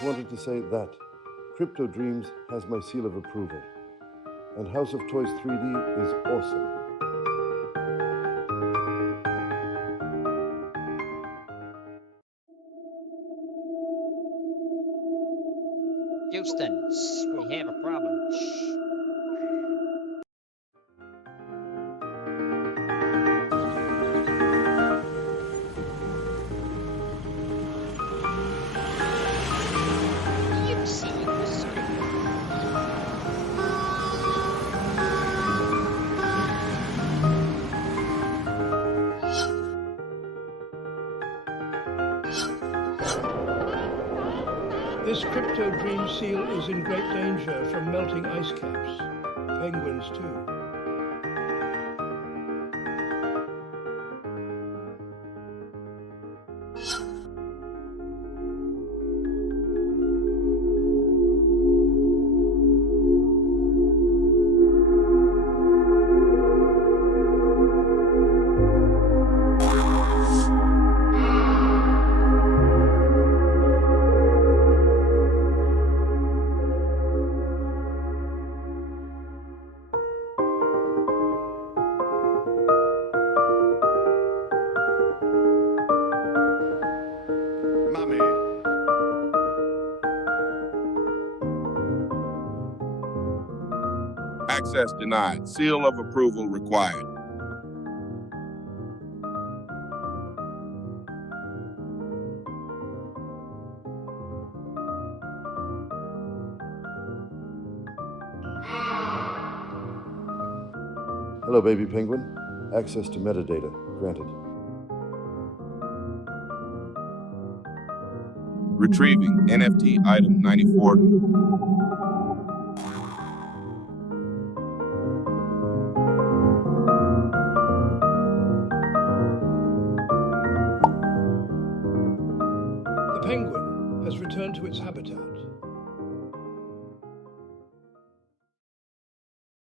just wanted to say that Crypto Dreams has my seal of approval, and House of Toys 3D is awesome. Houston, we have a problem. You've seen the script. This Crypto Dream seal is in great danger from melting ice caps. Penguins too. Access denied. Seal of approval required. Hello, baby penguin. Access to metadata granted. Retrieving NFT item 94. The penguin has returned to its habitat.